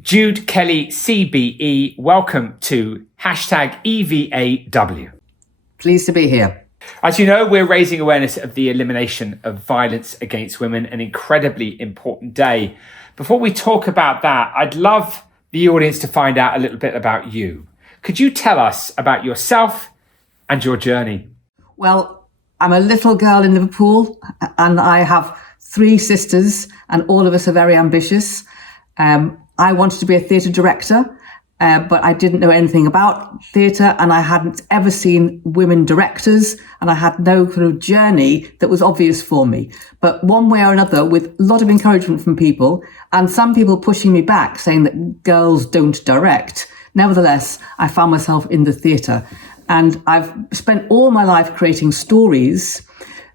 Jude Kelly CBE, welcome to #EVAW. Pleased to be here. As you know, we're raising awareness of the elimination of violence against women, an incredibly important day. Before we talk about that, I'd love the audience to find out a little bit about you. Could you tell us about yourself and your journey? Well, I'm a little girl in Liverpool and I have 3 sisters and all of us are very ambitious. I wanted to be a theatre director, but I didn't know anything about theatre and I hadn't ever seen women directors and I had no sort of journey that was obvious for me. But one way or another, with a lot of encouragement from people and some people pushing me back saying that girls don't direct, nevertheless, I found myself in the theatre. And I've spent all my life creating stories.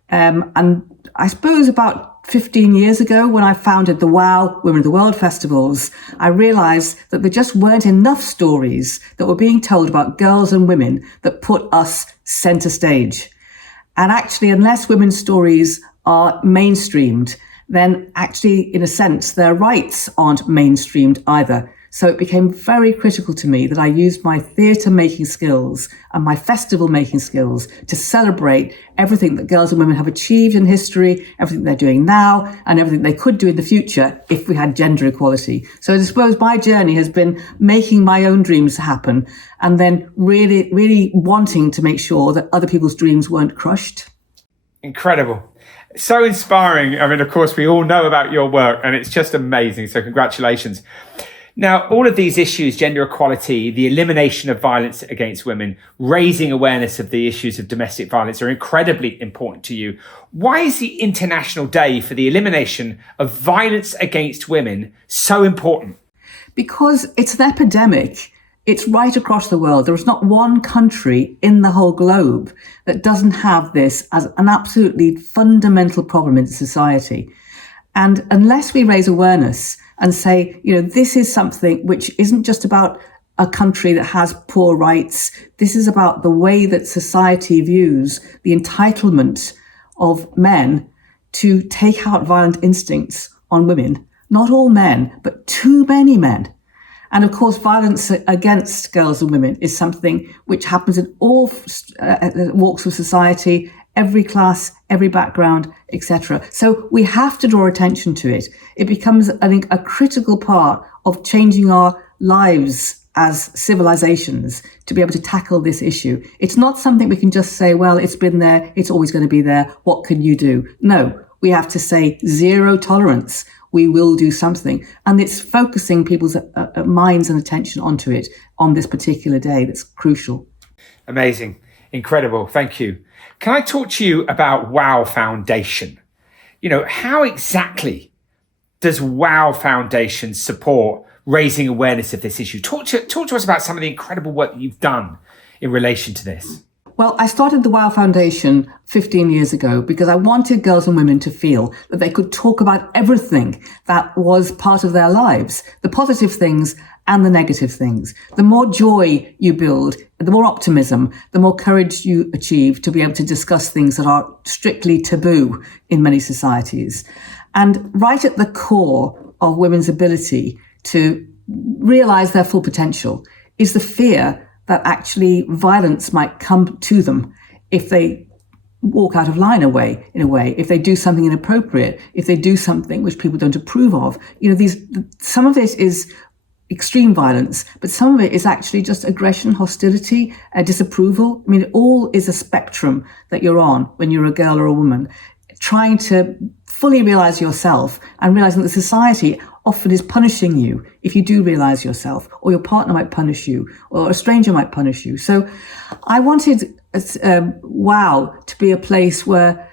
And I suppose about 15 years ago, when I founded the WOW Women of the World festivals, I realised that there just weren't enough stories that were being told about girls and women that put us centre stage. And actually, unless women's stories are mainstreamed, then actually, in a sense, their rights aren't mainstreamed either. So it became very critical to me that I used my theatre making skills and my festival making skills to celebrate everything that girls and women have achieved in history, everything they're doing now, and everything they could do in the future if we had gender equality. So I suppose my journey has been making my own dreams happen and then really wanting to make sure that other people's dreams weren't crushed. Incredible. So inspiring. I mean, of course, we all know about your work and it's just amazing. So congratulations. Now, all of these issues, gender equality, the elimination of violence against women, raising awareness of the issues of domestic violence are incredibly important to you. Why is the International Day for the Elimination of Violence Against Women so important? Because it's an epidemic. It's right across the world. There is not one country in the whole globe that doesn't have this as an absolutely fundamental problem in society. And unless we raise awareness and say, this is something which isn't just about a country that has poor rights. This is about the way that society views the entitlement of men to take out violent instincts on women. Not all men, but too many men. And of course, violence against girls and women is something which happens in all walks of society, every class, every background, etc. So we have to draw attention to it. It becomes, I think, a critical part of changing our lives as civilizations to be able to tackle this issue. It's not something we can just say, well, it's been there, it's always going to be there, what can you do? No, we have to say zero tolerance. We will do something. And it's focusing people's minds and attention onto it on this particular day that's crucial. Amazing. Incredible. Thank you. Can I talk to you about WOW Foundation? How exactly does WOW Foundation support raising awareness of this issue? Talk to us about some of the incredible work that you've done in relation to this. Well, I started the WOW Foundation 15 years ago because I wanted girls and women to feel that they could talk about everything that was part of their lives, the positive things and the negative things. The more joy you build, the more optimism, the more courage you achieve to be able to discuss things that are strictly taboo in many societies. And right at the core of women's ability to realize their full potential is the fear that actually violence might come to them if they walk out of line in a way, if they do something inappropriate, if they do something which people don't approve of. Some of it is extreme violence, but some of it is actually just aggression, hostility, disapproval. I mean, it all is a spectrum that you're on when you're a girl or a woman, trying to fully realize yourself and realizing that society often is punishing you if you do realize yourself, or your partner might punish you, or a stranger might punish you. So I wanted WOW to be a place where,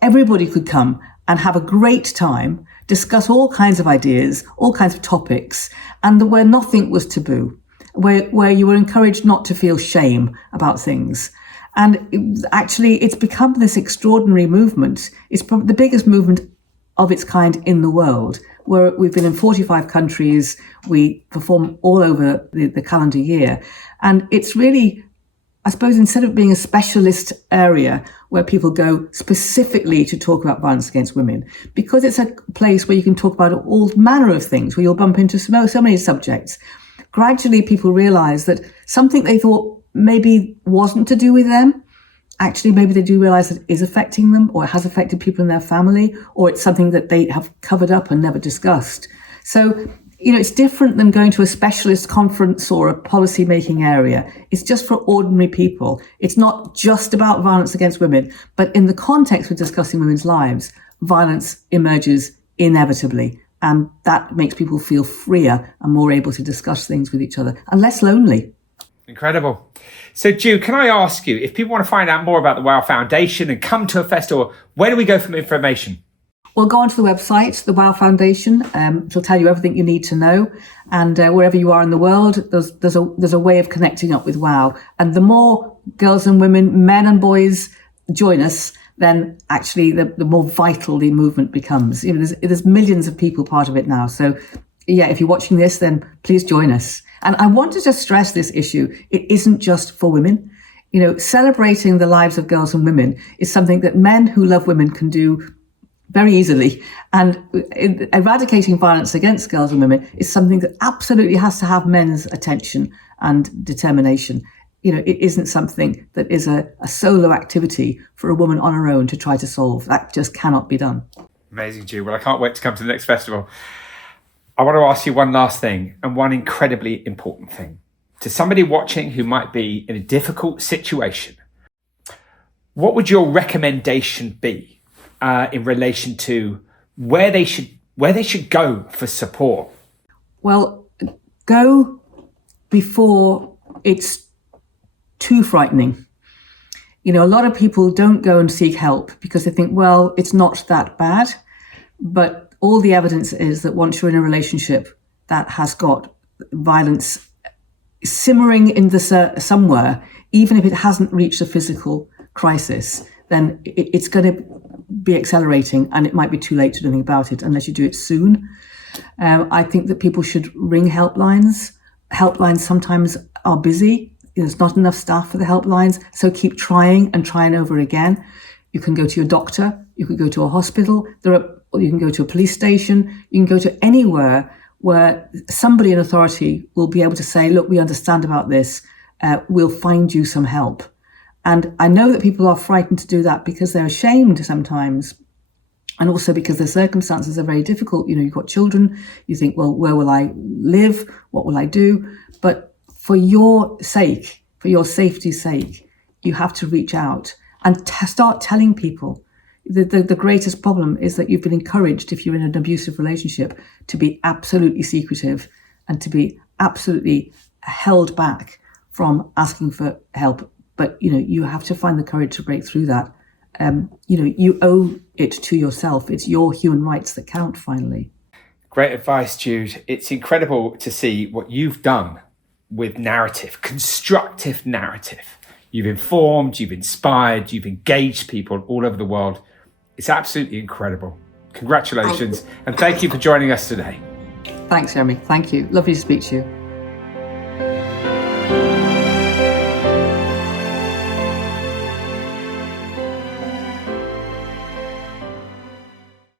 everybody could come and have a great time, discuss all kinds of ideas, all kinds of topics, and where nothing was taboo, where you were encouraged not to feel shame about things. And it's become this extraordinary movement. It's probably the biggest movement of its kind in the world, where we've been in 45 countries. We perform all over the calendar year. And it's really, I suppose, instead of being a specialist area where people go specifically to talk about violence against women, because it's a place where you can talk about all manner of things, where you'll bump into so many subjects. Gradually, people realize that something they thought maybe wasn't to do with them, actually maybe they do realize that it is affecting them, or it has affected people in their family, or it's something that they have covered up and never discussed. So, it's different than going to a specialist conference or a policy-making area. It's just for ordinary people. It's not just about violence against women, but in the context of discussing women's lives, violence emerges inevitably. And that makes people feel freer and more able to discuss things with each other and less lonely. Incredible. So, Jude, can I ask you, if people want to find out more about the WOW Foundation and come to a festival, where do we go for information? Well, go onto the website, the WOW Foundation. It'll tell you everything you need to know. And wherever you are in the world, there's a way of connecting up with WOW. And the more girls and women, men and boys join us, then actually the more vital the movement becomes. There's millions of people part of it now. So, yeah, if you're watching this, then please join us. And I want to just stress this issue. It isn't just for women. Celebrating the lives of girls and women is something that men who love women can do very easily. And eradicating violence against girls and women is something that absolutely has to have men's attention and determination. It isn't something that is a solo activity for a woman on her own to try to solve. That just cannot be done. Amazing, Jude. Well, I can't wait to come to the next festival. I want to ask you one last thing, and one incredibly important thing. To somebody watching who might be in a difficult situation, what would your recommendation be in relation to where they should go for support? Well, go before it's too frightening. A lot of people don't go and seek help because they think, well, it's not that bad. But all the evidence is that once you're in a relationship that has got violence simmering in somewhere, even if it hasn't reached a physical crisis, then it's going to be accelerating, and it might be too late to do anything about it unless you do it soon. I think that people should ring helplines. Helplines sometimes are busy. There's not enough staff for the helplines, so keep trying and trying over again. You can go to your doctor, you can go to a hospital, you can go to a police station, you can go to anywhere where somebody in authority will be able to say, look, we understand about this, we'll find you some help. And I know that people are frightened to do that because they're ashamed sometimes, and also because their circumstances are very difficult. You've got children, you think, well, where will I live? What will I do? But for your sake, for your safety's sake, you have to reach out and start telling people. The greatest problem is that you've been encouraged, if you're in an abusive relationship, to be absolutely secretive and to be absolutely held back from asking for help. But, you have to find the courage to break through that. You owe it to yourself. It's your human rights that count, finally. Great advice, Jude. It's incredible to see what you've done with narrative, constructive narrative. You've informed, you've inspired, you've engaged people all over the world. It's absolutely incredible. Congratulations. And thank you for joining us today. Thanks, Jeremy. Thank you. Lovely to speak to you.